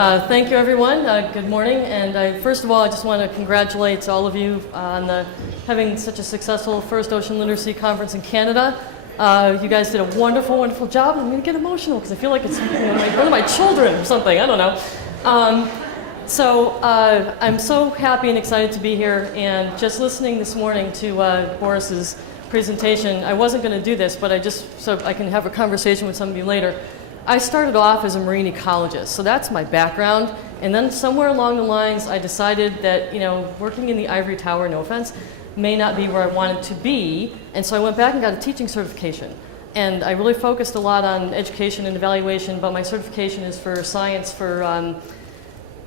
Thank you, everyone. Good morning. And first of all, I just want to congratulate all of you on having such a successful first Ocean Literacy Conference in Canada. You guys did a wonderful, wonderful job. I'm going to get emotional because I feel like it's one of my children or something. I don't know. I'm so happy and excited to be here. And just listening this morning to Boris's presentation, I wasn't going to do this, but so I can have a conversation with some of you later. I started off as a marine ecologist, so that's my background. And then somewhere along the lines, I decided that, working in the ivory tower, no offense, may not be where I wanted to be. And so I went back and got a teaching certification. And I really focused a lot on education and evaluation, but my certification is for science for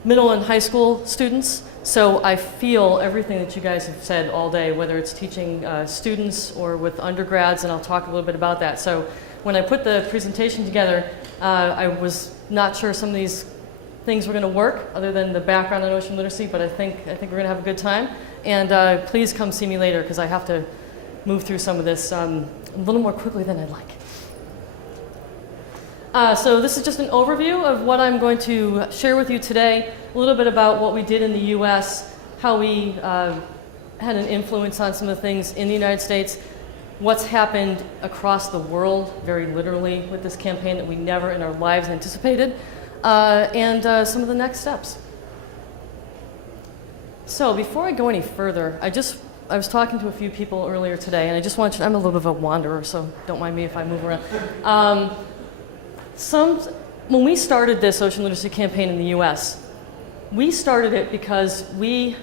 middle and high school students. So I feel everything that you guys have said all day, whether it's teaching students or with undergrads, and I'll talk a little bit about that. So when I put the presentation together, I was not sure some of these things were going to work, other than the background in ocean literacy, but I think we're going to have a good time. And please come see me later, because I have to move through some of this a little more quickly than I'd like. So this is just an overview of what I'm going to share with you today, a little bit about what we did in the US, how we had an influence on some of the things in the United States, what's happened across the world, very literally, with this campaign that we never in our lives anticipated, and some of the next steps. So before I go any further, I was talking to a few people earlier today, and I just want you, I'm a little bit of a wanderer, so don't mind me if I move around. When we started this ocean literacy campaign in the US, we started it because we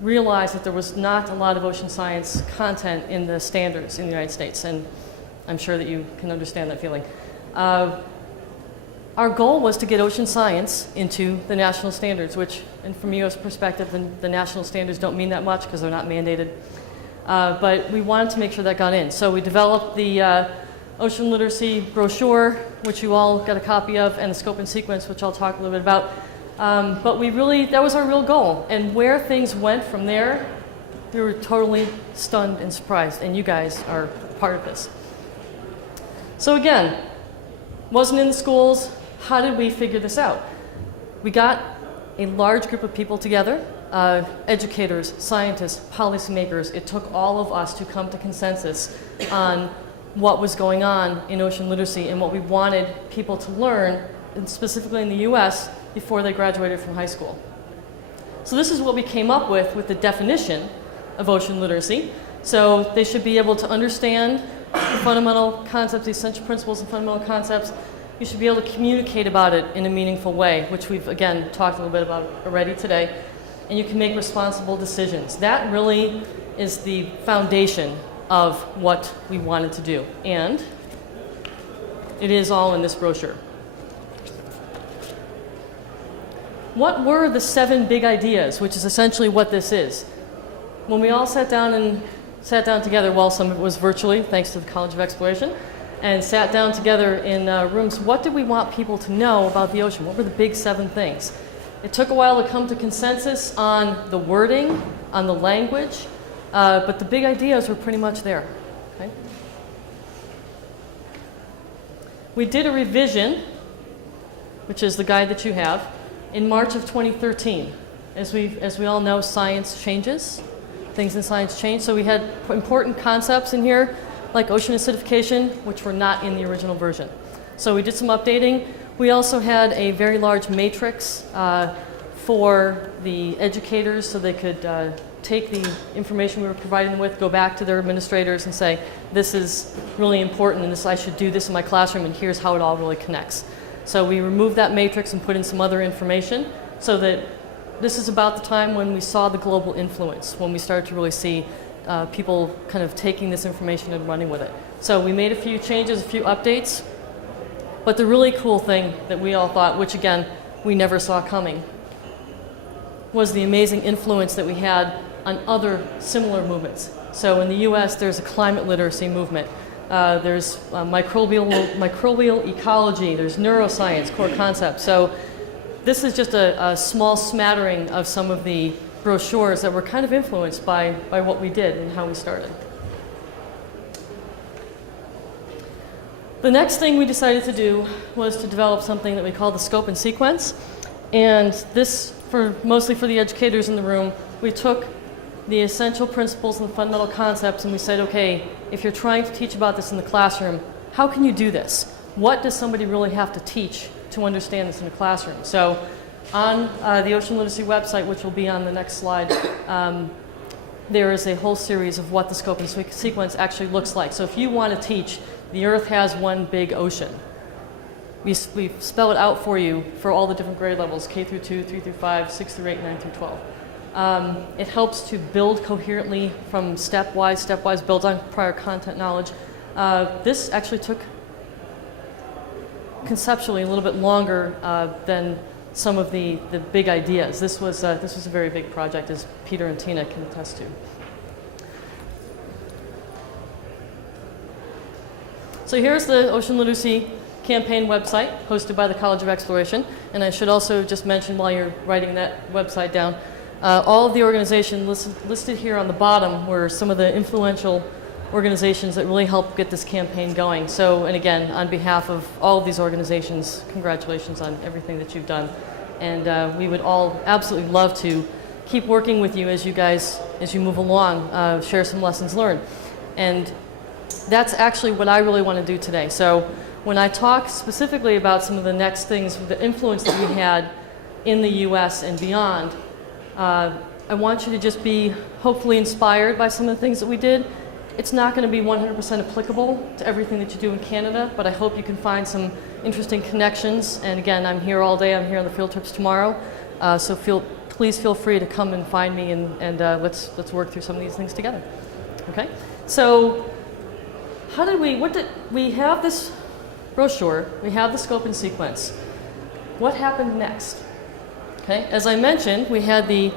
realized that there was not a lot of ocean science content in the standards in the United States, and I'm sure that you can understand that feeling. Our goal was to get ocean science into the national standards, which, and from US perspective, the national standards don't mean that much because they're not mandated. But we wanted to make sure that got in. So we developed the ocean literacy brochure, which you all got a copy of, and the scope and sequence, which I'll talk a little bit about. But that was our real goal. And where things went from there, we were totally stunned and surprised, and you guys are part of this. So again, wasn't in the schools. How did we figure this out? We got a large group of people together, educators, scientists, policymakers. It took all of us to come to consensus on what was going on in ocean literacy and what we wanted people to learn, and specifically in the US, before they graduated from high school. So this is what we came up with the definition of ocean literacy. So they should be able to understand fundamental concepts, essential principles and fundamental concepts. You should be able to communicate about it in a meaningful way, which we've, again, talked a little bit about already today. And you can make responsible decisions. That really is the foundation of what we wanted to do. And it is all in this brochure. What were the 7 big ideas, which is essentially what this is? When we all sat down together, well, some of it was virtually, thanks to the College of Exploration, and sat down together in rooms, what did we want people to know about the ocean? What were the big 7 things? It took a while to come to consensus on the wording, on the language, but the big ideas were pretty much there. Okay? We did a revision, which is the guide that you have, in March of 2013. As we all know, science changes. Things in science change. So we had important concepts in here, like ocean acidification, which were not in the original version. So we did some updating. We also had a very large matrix for the educators, so they could take the information we were providing them with, go back to their administrators and say, this is really important, and I should do this in my classroom, and here's how it all really connects. So we removed that matrix and put in some other information, so that this is about the time when we saw the global influence, when we started to really see people kind of taking this information and running with it. So we made a few changes, a few updates, but the really cool thing that we all thought, which again, we never saw coming, was the amazing influence that we had on other similar movements. So in the US, there's a climate literacy movement. There's microbial ecology, there's neuroscience, core concepts. So this is just a small smattering of some of the brochures that were kind of influenced by what we did and how we started. The next thing we decided to do was to develop something that we call the scope and sequence. And this, mostly for the educators in the room, we took the essential principles and the fundamental concepts and we said, okay, if you're trying to teach about this in the classroom, how can you do this? What does somebody really have to teach to understand this in a classroom? So on the Ocean Literacy website, which will be on the next slide, there is a whole series of what the scope and sequence actually looks like. So if you want to teach, the Earth has one big ocean. We spell it out for you for all the different grade levels, K through 2, 3 through 5, 6 through 8, 9 through 12. It helps to build coherently from stepwise builds on prior content knowledge. This actually took conceptually a little bit longer than some of the big ideas. This was a very big project, as Peter and Tina can attest to. So here's the Ocean Literacy campaign website hosted by the College of Exploration. And I should also just mention while you're writing that website down, all of the organizations listed here on the bottom were some of the influential organizations that really helped get this campaign going. So, and again, on behalf of all of these organizations, congratulations on everything that you've done. And we would all absolutely love to keep working with you as you move along, share some lessons learned. And that's actually what I really want to do today. So when I talk specifically about some of the next things, the influence that we had in the US and beyond, I want you to just be hopefully inspired by some of the things that we did. It's not going to be 100% applicable to everything that you do in Canada, but I hope you can find some interesting connections. And again, I'm here all day. I'm here on the field trips tomorrow. So please feel free to come and find me and let's work through some of these things together. Okay? So we have this brochure, we have the scope and sequence. What happened next? Okay, as I mentioned, we had the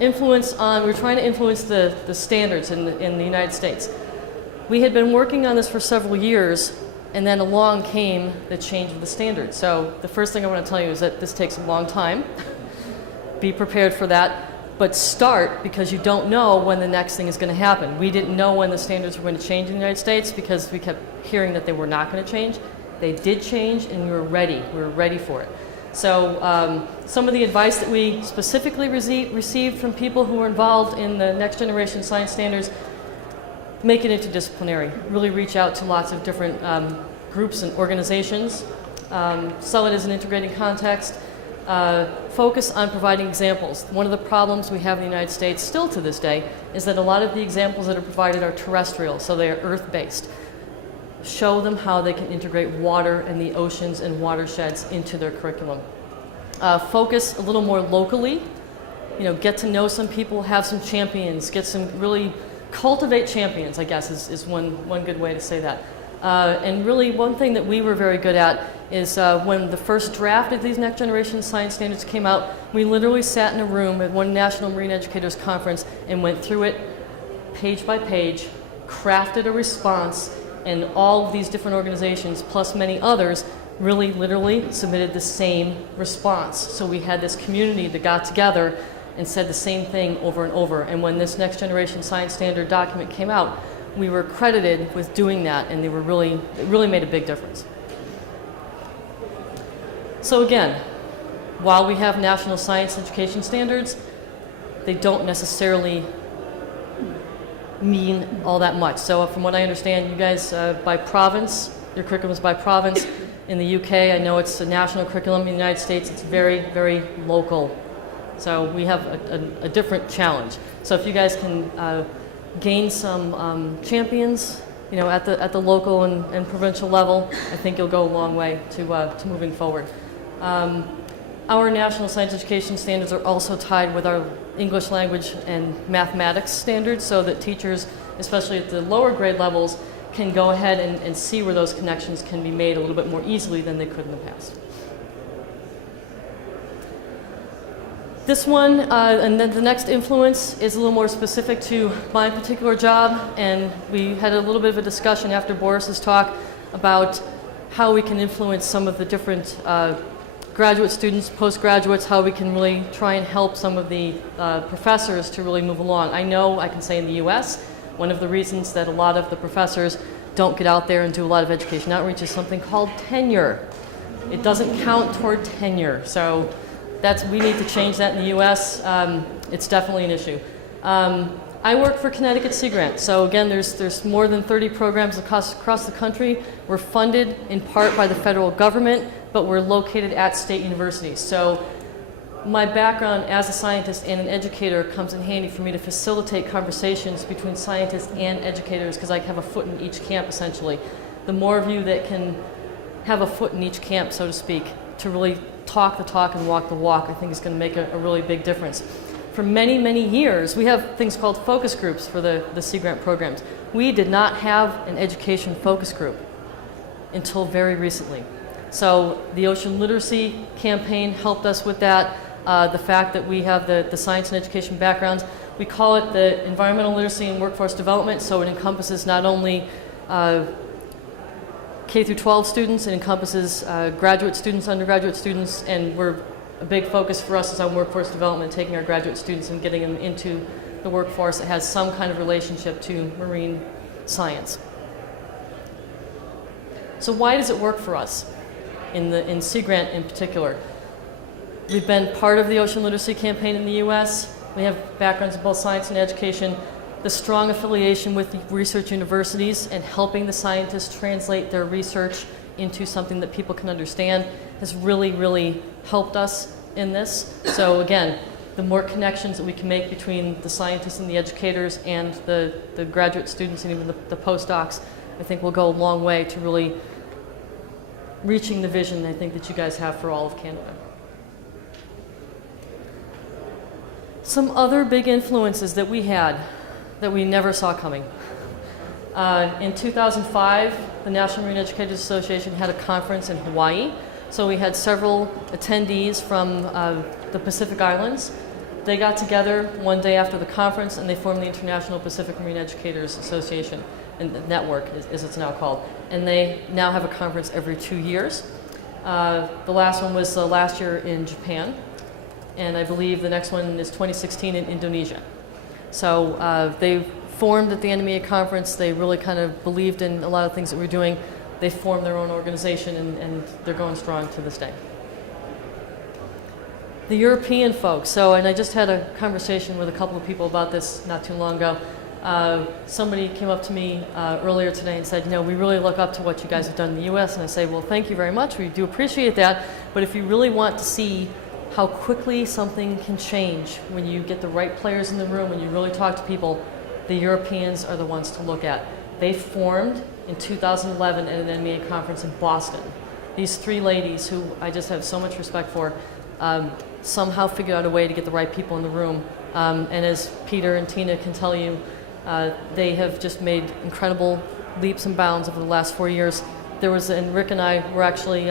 influence on, we were trying to influence the standards in the United States. We had been working on this for several years, and then along came the change of the standards. So the first thing I want to tell you is that this takes a long time. Be prepared for that, but start because you don't know when the next thing is going to happen. We didn't know when the standards were going to change in the United States because we kept hearing that they were not going to change. They did change, and we were ready. We were ready for it. So some of the advice that we specifically received from people who were involved in the next generation science standards, make it interdisciplinary. Really reach out to lots of different groups and organizations. Sell it as an integrated context. Focus on providing examples. One of the problems we have in the United States still to this day is that a lot of the examples that are provided are terrestrial, so they are earth-based. Show them how they can integrate water and the oceans and watersheds into their curriculum. Focus a little more locally, get to know some people, have some champions, really cultivate champions, I guess is one good way to say that. And really one thing that we were very good at is when the first draft of these next generation science standards came out, we literally sat in a room at one National Marine Educators Conference and went through it page by page, crafted a response, and all of these different organizations, plus many others, really literally submitted the same response. So we had this community that got together and said the same thing over and over. And when this next generation science standard document came out, we were credited with doing that, and it really made a big difference. So again, while we have national science education standards, they don't necessarily mean all that much. So from what I understand, you guys by province, your curriculum is by province. In the UK, I know it's a national curriculum. In the United States, it's very, very local. So we have a different challenge. So if you guys can gain some champions, at the local and provincial level, I think you'll go a long way to moving forward. Our national science education standards are also tied with our English language and mathematics standards, so that teachers, especially at the lower grade levels, can go ahead and see where those connections can be made a little bit more easily than they could in the past. This one, and then the next influence is a little more specific to my particular job, and we had a little bit of a discussion after Boris's talk about how we can influence some of the different graduate students, postgraduates, how we can really try and help some of the professors to really move along. I know I can say in the US, one of the reasons that a lot of the professors don't get out there and do a lot of education outreach is something called tenure. It doesn't count toward tenure. So we need to change that in the U.S. It's definitely an issue. I work for Connecticut Sea Grant. So again, there's more than 30 programs across the country. We're funded in part by the federal government, but we're located at state universities. So my background as a scientist and an educator comes in handy for me to facilitate conversations between scientists and educators, because I have a foot in each camp, essentially. The more of you that can have a foot in each camp, so to speak, to really talk the talk and walk the walk, I think is going to make a really big difference. For many, many years, we have things called focus groups for the Sea Grant programs. We did not have an education focus group until very recently. So the Ocean Literacy campaign helped us with that. The fact that we have the science and education backgrounds. We call it the Environmental Literacy and Workforce Development, so it encompasses not only K through 12 students, it encompasses graduate students, undergraduate students, and a big focus for us is on workforce development, taking our graduate students and getting them into the workforce that has some kind of relationship to marine science. So why does it work for us in Sea Grant in particular? We've been part of the Ocean Literacy campaign in the U.S. We have backgrounds in both science and education. The strong affiliation with research universities and helping the scientists translate their research into something that people can understand has really, really helped us in this. So again, the more connections that we can make between the scientists and the educators and the graduate students and even the postdocs, I think will go a long way to really reaching the vision I think that you guys have for all of Canada. Some other big influences that we had that we never saw coming. In 2005, the National Marine Educators Association had a conference in Hawaii. So we had several attendees from the Pacific Islands. They got together one day after the conference and they formed the International Pacific Marine Educators Association, and the network as it's now called. And they now have a conference every 2 years. The last one was last year in Japan, and I believe the next one is 2016 in Indonesia. So they formed at the NMEA conference. They really kind of believed in a lot of things that we're doing. They formed their own organization, and they're going strong to this day. The European folks, and I just had a conversation with a couple of people about this not too long ago. Somebody came up to me earlier today and said, we really look up to what you guys have done in the U.S. And I say, well, thank you very much. We do appreciate that. But if you really want to see how quickly something can change when you get the right players in the room, when you really talk to people, the Europeans are the ones to look at. They formed in 2011 at an NMEA conference in Boston. These three ladies, who I just have so much respect for, somehow figured out a way to get the right people in the room. And as Peter and Tina can tell you, they have just made incredible leaps and bounds over the last 4 years. And Rick and I were actually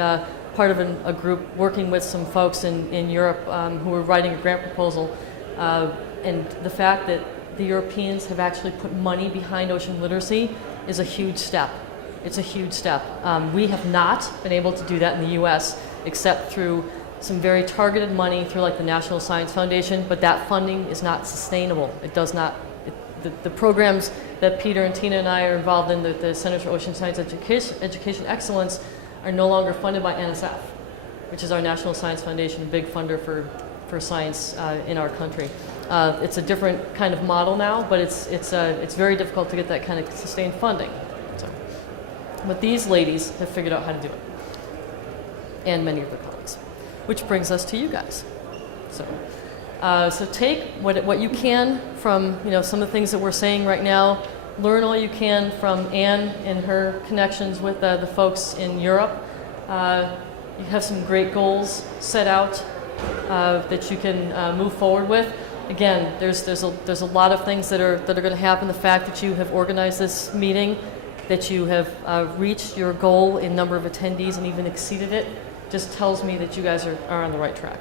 part of a group working with some folks in Europe who were writing a grant proposal. And the fact that the Europeans have actually put money behind ocean literacy is a huge step. It's a huge step. We have not been able to do that in the U.S. except through some very targeted money through like the National Science Foundation, but that funding is not sustainable. It does not, the programs that Peter and Tina and I are involved in, the Centers for Ocean Science Education Excellence, are no longer funded by NSF, which is our National Science Foundation, a big funder for science in our country. It's a different kind of model now, but it's very difficult to get that kind of sustained funding. So, but these ladies have figured out how to do it, and many of their colleagues, which brings us to you guys. So take what you can from some of the things that we're saying right now. Learn all you can from Anne and her connections with the folks in Europe. You have some great goals set out that you can move forward with. Again, there's a lot of things that are going to happen. The fact that you have organized this meeting, that you have reached your goal in number of attendees and even exceeded it, just tells me that you guys are on the right track.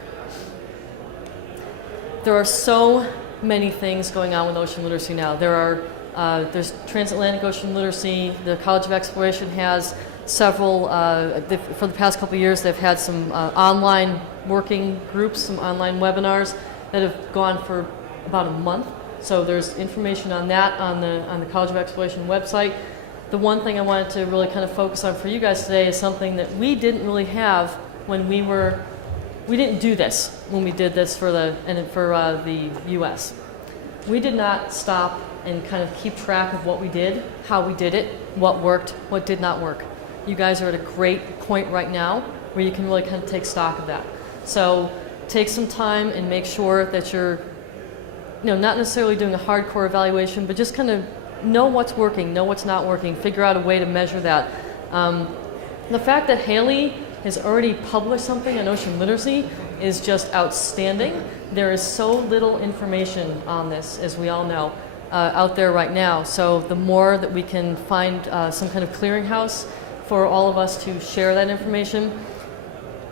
There are so many things going on with ocean literacy now. There's transatlantic ocean literacy. The College of Exploration has several, for the past couple of years, they've had some online working groups, some online webinars that have gone for about a month. So there's information on that on the College of Exploration website. The one thing I wanted to really kind of focus on for you guys today is something that we didn't really have when we were we didn't do this when we did this for the U.S. We did not stop and kind of keep track of what we did, how we did it, what worked, what did not work. You guys are at a great point right now where you can really kind of take stock of that. So take some time and make sure that you're, not necessarily doing a hardcore evaluation, but just kind of know what's working, know what's not working, figure out a way to measure that. The fact that Haley has already published something on ocean literacy is just outstanding. There is so little information on this, as we all know, out there right now. So the more that we can find some kind of clearinghouse for all of us to share that information.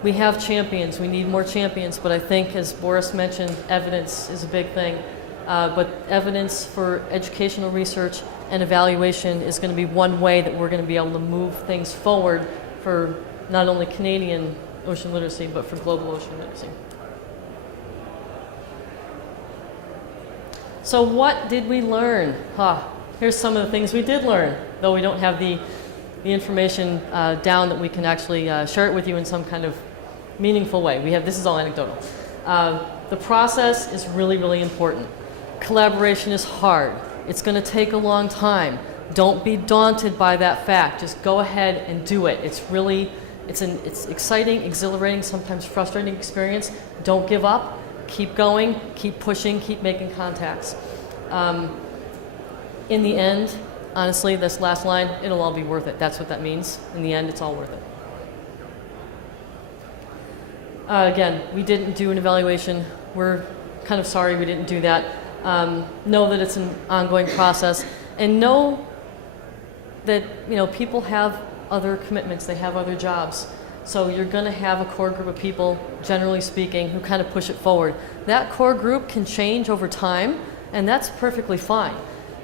We have champions, we need more champions, but I think, as Boris mentioned, evidence is a big thing. But evidence for educational research and evaluation is going to be one way that we're going to be able to move things forward for not only Canadian ocean literacy, but for global ocean literacy. So what did we learn? Here's some of the things we did learn, though we don't have the information down that we can actually share it with you in some kind of meaningful way. This is all anecdotal. The process is really, really important. Collaboration is hard. It's going to take a long time. Don't be daunted by that fact. Just go ahead and do it. It's exciting, exhilarating, sometimes frustrating experience. Don't give up. Keep going, keep pushing, keep making contacts. In the end, honestly, this last line, it'll all be worth it. That's what that means. In the end, it's all worth it. Again, we didn't do an evaluation. We're kind of sorry we didn't do that. Know that it's an ongoing process, and know that people have other commitments. They have other jobs. So you're going to have a core group of people, generally speaking, who kind of push it forward. That core group can change over time, and that's perfectly fine.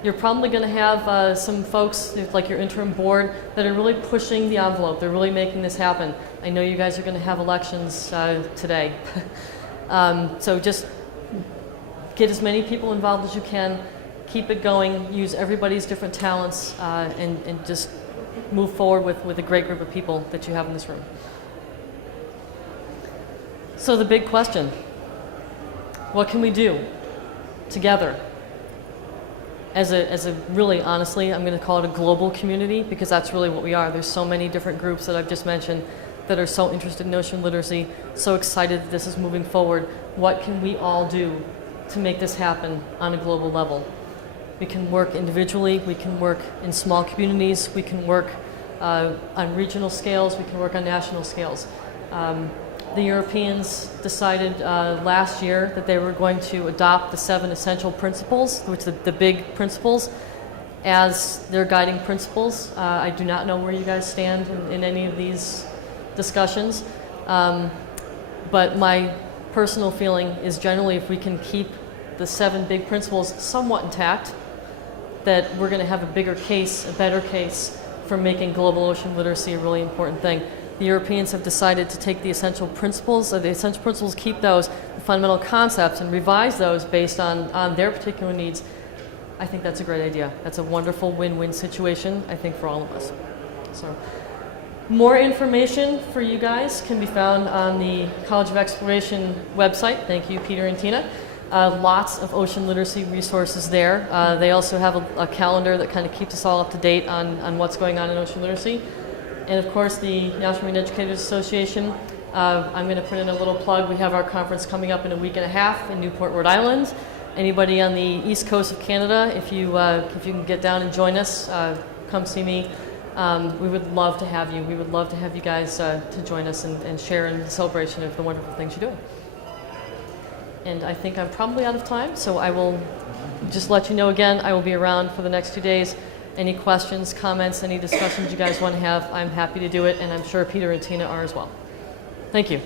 You're probably going to have some folks, like your interim board, that are really pushing the envelope. They're really making this happen. I know you guys are going to have elections today. So just get as many people involved as you can, keep it going, use everybody's different talents, and just move forward with a great group of people that you have in this room. So the big question, what can we do together as a really, honestly, I'm going to call it a global community, because that's really what we are. There's so many different groups that I've just mentioned that are so interested in ocean literacy, so excited that this is moving forward. What can we all do to make this happen on a global level? We can work individually, we can work in small communities, we can work on regional scales, we can work on national scales. The Europeans decided last year that they were going to adopt the 7 essential principles, which are the big principles, as their guiding principles. I do not know where you guys stand in any of these discussions, but my personal feeling is generally if we can keep the 7 big principles somewhat intact, that we're going to have a bigger case, a better case for making global ocean literacy a really important thing. The Europeans have decided to take the essential principles, keep those, the fundamental concepts, and revise those based on their particular needs. I think that's a great idea. That's a wonderful win-win situation, I think, for all of us. So, more information for you guys can be found on the College of Exploration website. Thank you, Peter and Tina. Lots of ocean literacy resources there. They also have a calendar that kind of keeps us all up to date on what's going on in ocean literacy. And of course, the National Marine Educators Association. I'm going to put in a little plug. We have our conference coming up in a week and a half in Newport, Rhode Island. Anybody on the east coast of Canada, if you can get down and join us, come see me. We would love to have you. We would love to have you guys to join us and share in the celebration of the wonderful things you're doing. And I think I'm probably out of time, so I will just let you know again, I will be around for the next 2 days. Any questions, comments, any discussions you guys want to have, I'm happy to do it, and I'm sure Peter and Tina are as well. Thank you.